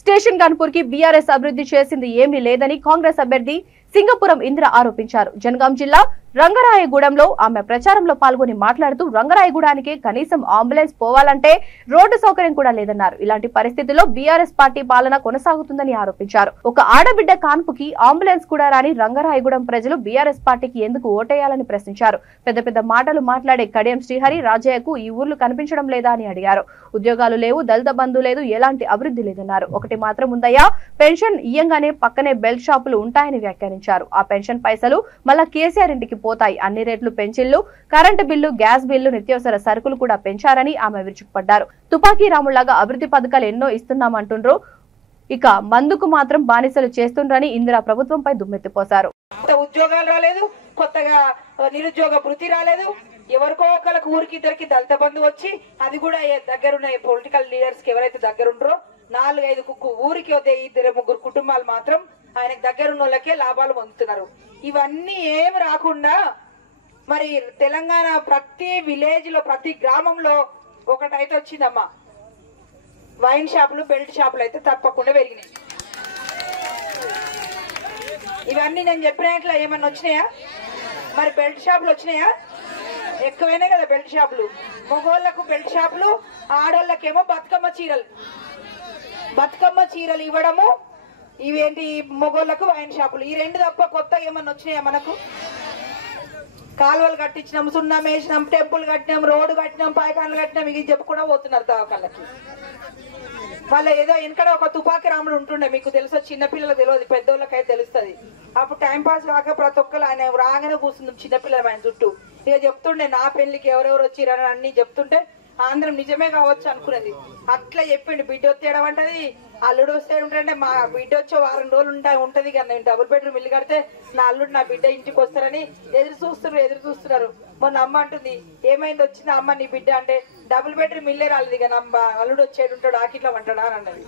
Station Ghanpur కి BRS అభివృద్ధి చేసింది ఏమీ లేదని కాంగ్రెస్ అభ్యర్థి సింగపురం ఇంద్ర ఆరోపించారు. జనగాం జిల్లా రంగరాయగూడెంలో ఆమె ప్రచారంలో పాల్గొని మాట్లాడుతూ రంగరాయగూడానికి కనీసం అంబులెన్స్ పోవాలంటే రోడ్డు సౌకర్యం కూడా లేదన్నారు. ఇలాంటి పరిస్థితుల్లో బీఆర్ఎస్ పార్టీ పాలన కొనసాగుతుందని ఆరోపించారు. ఒక ఆడబిడ్డ కాన్పుకి అంబులెన్స్ కూడా రాని రంగరాయగూడెం ప్రజలు బీఆర్ఎస్ పార్టీకి ఎందుకు ఓటేయాలని ప్రశ్నించారు. పెద్ద పెద్ద మాటలు మాట్లాడే కడియం శ్రీహరి రాజయ్యకు ఈ ఊర్లు కనిపించడం లేదా అని అడిగారు. ఉద్యోగాలు లేవు, దళిత బంధు లేదు, ఎలాంటి అభివృద్ధి లేదన్నారు. ఒకటి మాత్రం ఉందయ్యా, పెన్షన్ ఇయ్యంగానే పక్కనే బెల్ట్ షాపులు ఉంటాయని వ్యాఖ్యానించారు. ఆ పెన్షన్ పైసలు మళ్ళా కేసీఆర్ ఇంటికి పోతాయి. అన్ని రేట్లు పెంచిళ్లు, కరెంటు బిల్లు, గ్యాస్ బిల్లు, నిత్యావసర సరుకులు కూడా పెంచారని ఆమె విరుచుకుపడ్డారు. తుపాకీ రాముళ్లాగా అభివృద్ధి పథకాలు ఎన్నో ఇస్తున్నామంటుండ్రు, ఇక మందుకు మాత్రం బానిసలు చేస్తుండ్రని ఇందిరా ప్రభుత్వంపై దుమ్మెత్తిపోశారు. ఉద్యోగాలు రాలేదు, కొత్తగా నిరుద్యోగ వృత్తి రాలేదు. ఎవరికో ఒకరికి ఊరికి ఇద్దరికి దళిత బంధు వచ్చి అది కూడా దగ్గరున్న పొలిటికల్ లీడర్స్ కి ఎవరైతే దగ్గరుంటారో 4-5 ఊరికి వద్ద 2-3 కుటుంబాలు మాత్రం ఆయనకు దగ్గరున్న వాళ్ళకే లాభాలు పొందుతున్నారు. ఇవన్నీ ఏం రాకుండా మరి తెలంగాణ ప్రతి విలేజ్ లో ప్రతి గ్రామంలో ఒకటైతే వచ్చిందమ్మా, వైన్ షాపులు, బెల్ట్ షాపులు అయితే తప్పకుండా పెరిగినాయి. ఇవన్నీ నేను చెప్పినట్లా ఏమన్నా వచ్చినాయా? మరి బెల్ట్ షాపులు వచ్చినాయా? ఎక్కువైనాయి కదా బెల్ట్ షాపులు. మగోళ్లకు బెల్ట్ షాపులు, ఆడోళ్ళకేమో బతుకమ్మ చీరలు ఇవ్వడము, ఇవేంటి మగోళ్లకు వైన్ షాపులు. ఈ రెండు తప్ప కొత్తగా ఏమన్నా వచ్చినాయా మనకు? కాలువలు కట్టించినాం, సున్నం వేసినాం, టెంపుల్ కట్టినాం, రోడ్డు కట్టినాం, పాయకాన్లు కట్టినాం, ఇవి చెప్పుకుండా పోతున్నారు దవాఖాన్లకి. వాళ్ళ ఏదో వెనకడ ఒక తుపాకీ రాముడు ఉంటుండే, మీకు తెలుసు, చిన్నపిల్లలకు తెలియదు, పెద్దోళ్ళకైతే తెలుస్తుంది. అప్పుడు టైం పాస్ కాక ప్రతి ఒక్కరు ఆయన రాగానే కూర్చుంది చిన్నపిల్లలు ఆయన చుట్టూ. ఇక చెప్తుండే నా పెళ్లికి ఎవరెవరు వచ్చిరని అన్ని చెప్తుంటే ఆంధ్రం నిజమే కావచ్చు అనుకునేది. అట్లా చెప్పిండు. బిడ్డ వచ్చేయడం అంటది, అల్లుడు వస్తే ఉంటే మా బిడ్డ వచ్చే 1 వారం రోజులు ఉంటది కదా, నేను డబుల్ బెడ్రూమ్ ఇల్లు కడితే నా అల్లుడు నా బిడ్డ ఇంటికి వస్తారని ఎదురు చూస్తున్నారు. మొన్న అమ్మ అంటుంది, ఏమైంది వచ్చింది అమ్మ నీ బిడ్డ అంటే, డబుల్ బెడ్రూమ్ ఇల్లే రాలేదు, ఇక నా అల్లుడు వచ్చేడు ఉంటాడు ఆకిట్లో అంటాడా అని అన్నది.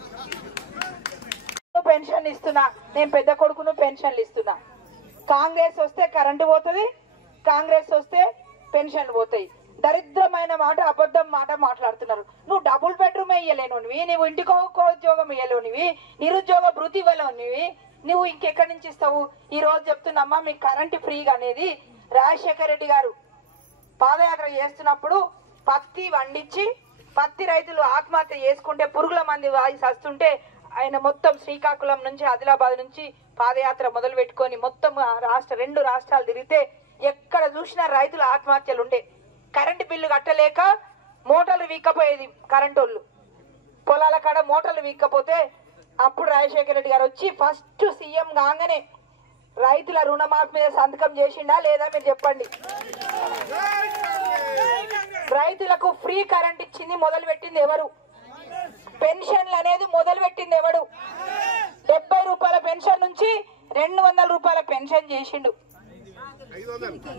పెన్షన్ ఇస్తున్నా, నేను పెద్ద కొడుకును పెన్షన్లు ఇస్తున్నా. కాంగ్రెస్ వస్తే కరెంటు పోతుంది, కాంగ్రెస్ వస్తే పెన్షన్లు పోతాయి. దరిద్రమైన మాట, అబద్ధం మాట మాట్లాడుతున్నారు. నువ్వు డబుల్ బెడ్రూమ్ ఇయ్యలేనివి, నువ్వు ఇంటికో ఉద్యోగం ఇయ్యలేనివి, నిరుద్యోగ భృతి ఇవ్వలేనివి, నువ్వు ఇంకెక్కడి నుంచి ఇస్తావు? ఈ రోజు చెప్తున్నమ్మా, మీకు కరెంటు ఫ్రీగా అనేది రాజశేఖర రెడ్డి గారు పాదయాత్ర చేస్తున్నప్పుడు పత్తి వండించి పత్తి రైతులు ఆత్మహత్య చేసుకుంటే పురుగుల మంది వాయిస్ వస్తుంటే ఆయన మొత్తం శ్రీకాకుళం నుంచి ఆదిలాబాద్ నుంచి పాదయాత్ర మొదలు పెట్టుకొని మొత్తం 2 రాష్ట్రాలు తిరిగితే ఎక్కడ చూసినా రైతుల ఆత్మహత్యలు ఉండే. కరెంటు బిల్లు కట్టలేక మోటార్లు వీక్కపోయేది, కరెంటు వాళ్ళు పొలాల కాడ మోటార్లు వీక్కపోతే అప్పుడు రాజశేఖర రెడ్డి గారు వచ్చి ఫస్ట్ సీఎం కాగానే రైతుల రుణమాఫీ మీద సంతకం చేసిండా లేదా మీరు చెప్పండి. రైతులకు ఫ్రీ కరెంట్ ఇచ్చింది మొదలు పెట్టింది ఎవరు? పెన్షన్లు అనేది మొదలు పెట్టింది ఎవడు? 70 రూపాయల పెన్షన్ నుంచి 200 రూపాయల పెన్షన్ చేసిండు.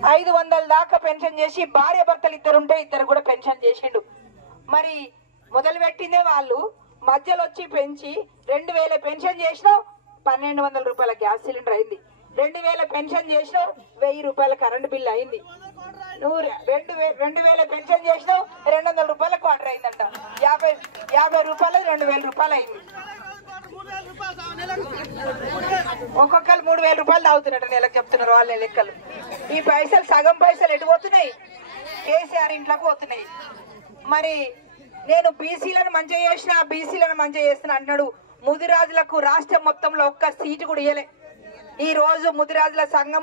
500 దాకా పెన్షన్ చేసి భార్య భర్తలు ఇద్దరుంటే ఇద్దరు కూడా పెన్షన్ చేసిండు. మరి మొదలు పెట్టిందే వాళ్ళు, మధ్యలో వచ్చి పెంచి 2000 పెన్షన్ చేసినావు, 1200 రూపాయల గ్యాస్ సిలిండర్ అయింది. 2000 పెన్షన్ చేసినావు, 1000 రూపాయల కరెంటు బిల్లు అయింది. నువ్వు 2000 పెన్షన్ చేసినావు, 200 రూపాయల క్వార్టర్ అయిందంట. 50 రూపాయలు 2000 రూపాయలు అయింది. ఒక్కొక్కరు 3000 రూపాయలు తాగుతున్నట్టు నెలకు చెప్తున్నారు వాళ్ళ లెక్కలు. ఈ పైసలు సగం పైసలు ఎటు పోతున్నాయి? కేసీఆర్ ఇంట్లోకి పోతున్నాయి. మరి నేను బీసీలను మంచిగా చేసిన, బీసీలను మంచిగా చేస్తున్నా అంటున్నాడు. ముదిరాజులకు రాష్ట్రం మొత్తంలో ఒక్క సీటు కూడా ఇయ్యలే. ఈ రోజు ముదిరాజుల సంఘం